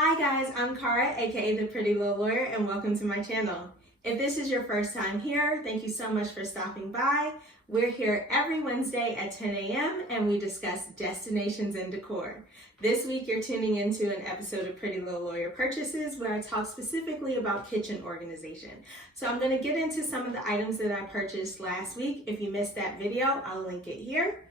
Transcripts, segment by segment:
Hi guys, I'm Cara, aka the Pretty Little Lawyer, and welcome to my channel. If this is your first time here, thank you so much for stopping by. We're here every Wednesday at 10 a.m. and we discuss destinations and decor. This week you're tuning into an episode of Pretty Little Lawyer Purchases where I talk specifically about kitchen organization. So I'm going to get into some of the items that I purchased last week. If you missed that video, I'll link it here.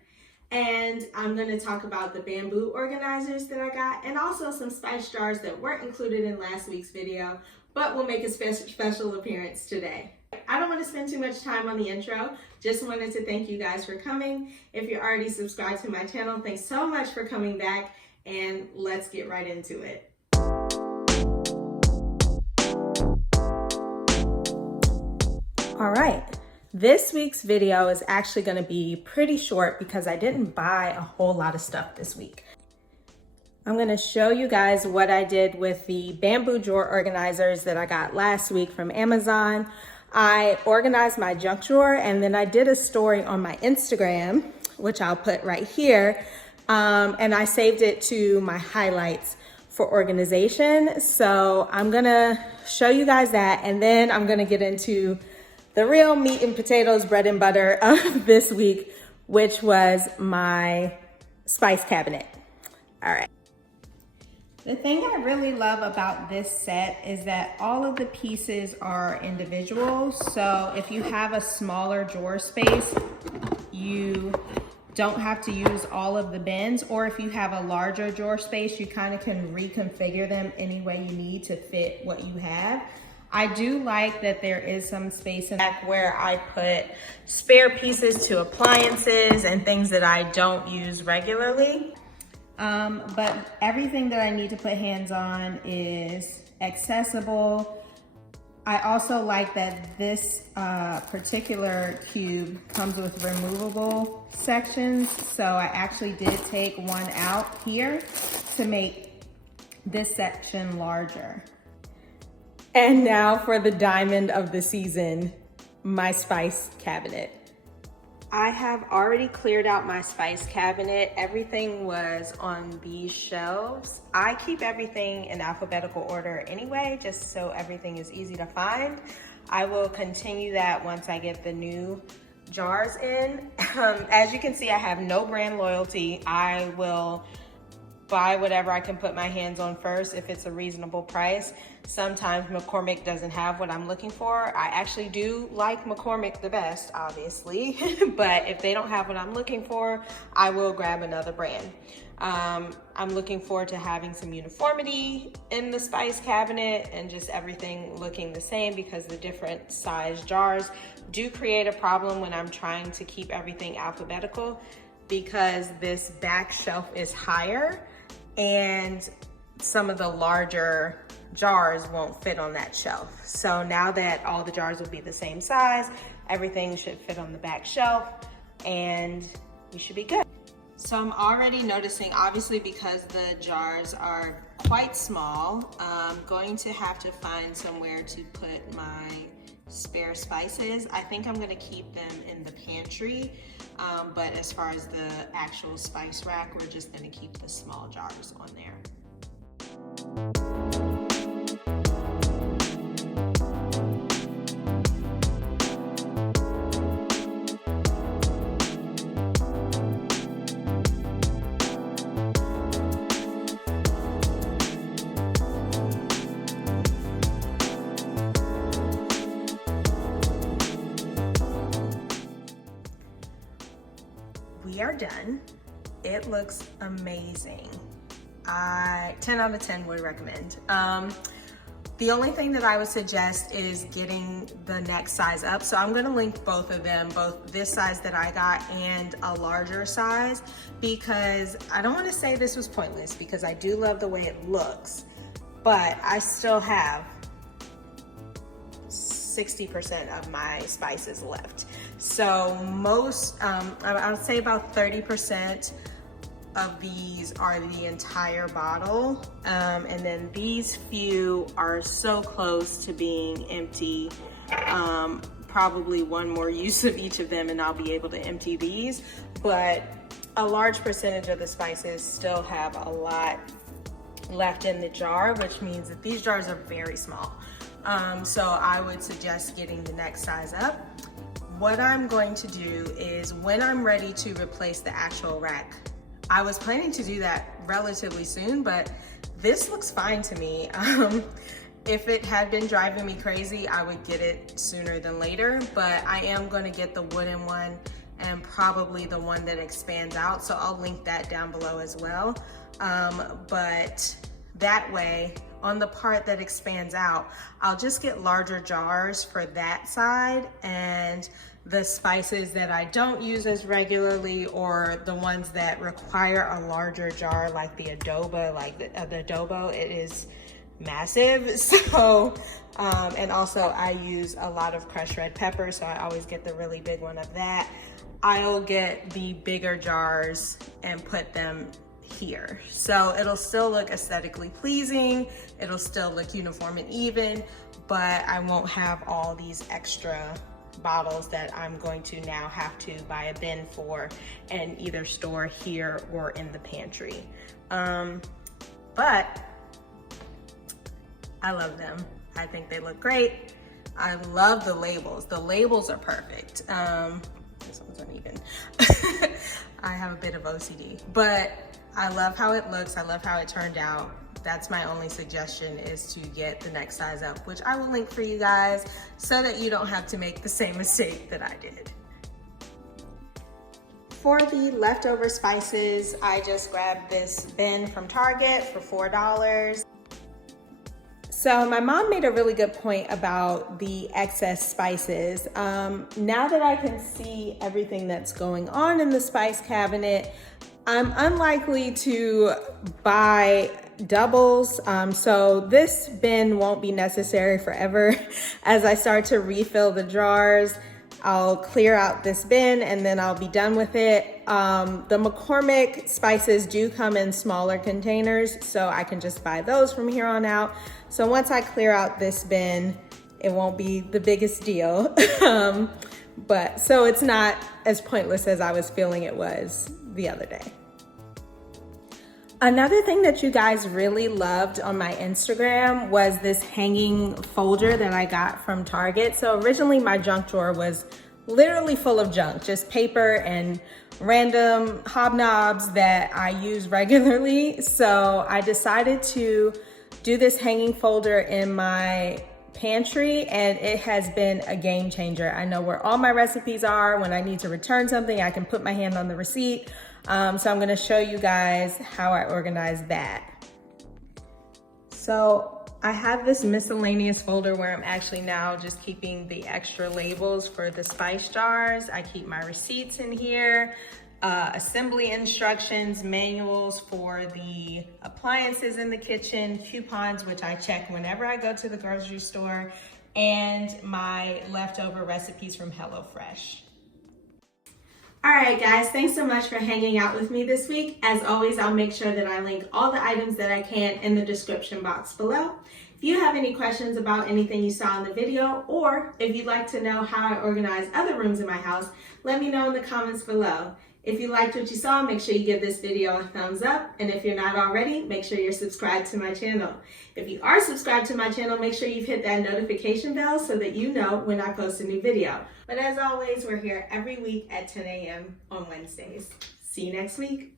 And I'm going to talk about the bamboo organizers that I got and also some spice jars that weren't included in last week's video, but will make a special appearance today. I don't want to spend too much time on the intro. Just wanted to thank you guys for coming. If you're already subscribed to my channel, thanks so much for coming back, and let's get right into it. All right. This week's video is actually going to be pretty short because I didn't buy a whole lot of stuff this week. I'm going to show you guys what I did with the bamboo drawer organizers that I got last week from Amazon. I organized my junk drawer and then I did a story on my Instagram, which I'll put right here, and I saved it to my highlights for organization. So I'm going to show you guys that, and then I'm going to get into the real meat and potatoes, bread and butter of this week, which was my spice cabinet. All right. The thing I really love about this set is that all of the pieces are individual. So if you have a smaller drawer space, you don't have to use all of the bins, or if you have a larger drawer space, you kind of can reconfigure them any way you need to fit what you have. I do like that there is some space in back where I put spare pieces to appliances and things that I don't use regularly. But everything that I need to put hands on is accessible. I also like that this particular cube comes with removable sections. So I actually did take one out here to make this section larger. And now for the diamond of the season, my spice cabinet. I have already cleared out my spice cabinet. Everything was on these shelves. I keep everything in alphabetical order anyway, just so everything is easy to find. I will continue that once I get the new jars in. As you can see, I have no brand loyalty. I will buy whatever I can put my hands on first if it's a reasonable price. Sometimes McCormick doesn't have what I'm looking for. I actually do like McCormick the best, obviously, but if they don't have what I'm looking for, I will grab another brand. I'm looking forward to having some uniformity in the spice cabinet and just everything looking the same, because the different size jars do create a problem when I'm trying to keep everything alphabetical, because this back shelf is higher and some of the larger jars won't fit on that shelf. So now that all the jars will be the same size, everything should fit on the back shelf and we should be good. So I'm already noticing, obviously because the jars are quite small, I'm going to have to find somewhere to put my spare spices. I think I'm gonna keep them in the pantry, but as far as the actual spice rack, we're just gonna keep the small jars on there. We are done. It looks amazing. 10 out of 10 would recommend. The only thing that I would suggest is getting the next size up. So I'm gonna link both of them, both this size that I got and a larger size, because I don't wanna say this was pointless, because I do love the way it looks, but I still have 60% of my spices left. So most, I would say about 30% of these are the entire bottle. And then these few are so close to being empty. Probably one more use of each of them and I'll be able to empty these. But a large percentage of the spices still have a lot left in the jar, which means that these jars are very small. So I would suggest getting the next size up. What I'm going to do is when I'm ready to replace the actual rack, I was planning to do that relatively soon, but this looks fine to me. If it had been driving me crazy, I would get it sooner than later, but I am gonna get the wooden one and probably the one that expands out. So I'll link that down below as well. But that way, on the part that expands out, I'll just get larger jars for that side, and the spices that I don't use as regularly, or the ones that require a larger jar, like the adobo, the adobo, it is massive. So, and also I use a lot of crushed red pepper, so I always get the really big one of that. I'll get the bigger jars and put them here. So it'll still look aesthetically pleasing, it'll still look uniform and even, but I won't have all these extra bottles that I'm going to now have to buy a bin for and either store here or in the pantry. But I love them. I think they look great. I love the labels. The labels are perfect. This one's uneven. I have a bit of OCD, but I love how it looks. I love how it turned out. That's my only suggestion, is to get the next size up, which I will link for you guys so that you don't have to make the same mistake that I did. For the leftover spices, I just grabbed this bin from Target for $4. So my mom made a really good point about the excess spices. Now that I can see everything that's going on in the spice cabinet, I'm unlikely to buy doubles. So this bin won't be necessary forever. As I start to refill the jars, I'll clear out this bin and then I'll be done with it. The McCormick spices do come in smaller containers, so I can just buy those from here on out. So once I clear out this bin, it won't be the biggest deal. But so it's not as pointless as I was feeling it was the other day. Another thing that you guys really loved on my Instagram was this hanging folder that I got from Target. So originally my junk drawer was literally full of junk, just paper and random hobnobs that I use regularly. So I decided to do this hanging folder in my pantry, and it has been a game changer. I know where all my recipes are. When I need to return something, I can put my hand on the receipt. So I'm gonna show you guys how I organize that. So I have this miscellaneous folder where I'm actually now just keeping the extra labels for the spice jars. I keep my receipts in here, assembly instructions, manuals for the appliances in the kitchen, coupons, which I check whenever I go to the grocery store, and my leftover recipes from HelloFresh. All right, guys, thanks so much for hanging out with me this week. As always, I'll make sure that I link all the items that I can in the description box below. If you have any questions about anything you saw in the video, or if you'd like to know how I organize other rooms in my house, let me know in the comments below. If you liked what you saw, make sure you give this video a thumbs up. And if you're not already, make sure you're subscribed to my channel. If you are subscribed to my channel, make sure you've hit that notification bell so that you know when I post a new video. But as always, we're here every week at 10 a.m. on Wednesdays. See you next week.